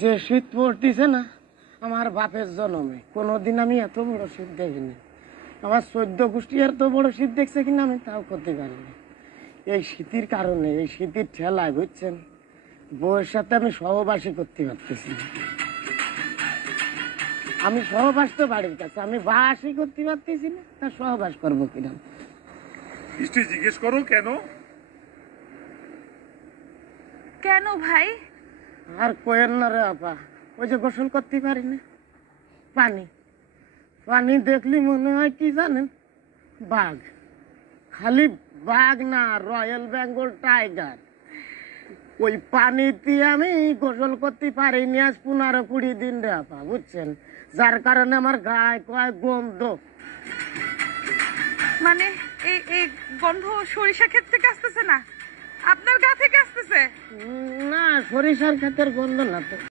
যে শীত পড়তেছে না, আমার বাপের জন্মে কোনোদিন আমি এত বড় শীত দেখিনি। আমার 14 গোষ্ঠী এত বড় শীত দেখছে কিনা আমি তাও করতে পারিনি। এই শীতের কারণে, এই শীতের ঠেলায় বুঝছেন, বউয়ের সাথে আমি সহবাসী করতে পারতেছি না। আমি সহবাস তো বাড়ির কাছে, আমি বাসই করতে পারতেছি না, তা সহবাস করবো কিনা? জিজ্ঞেস করো কেন? কেন ভাই? আর কোয়েন না রে আপা, ওই যে গোসল করতে পারি না, পানি পানি দেখলি মনে হয় কি জানেন, বাঘ। খালি বাঘ না, রয়্যাল বেঙ্গল টাইগার। ওই পানিতে আমি গোসল করতে পারিনি আজ 15-20 দিন রে আপা, বুঝছেন, যার কারণে আমার গায়ে কয় গন্ধ। মানে এই গন্ধ সরিষা ক্ষেত থেকে আসতেছে না, আপনার গা থেকে আসতেছে? না, সরিষার ক্ষেতের গন্ধ না তো।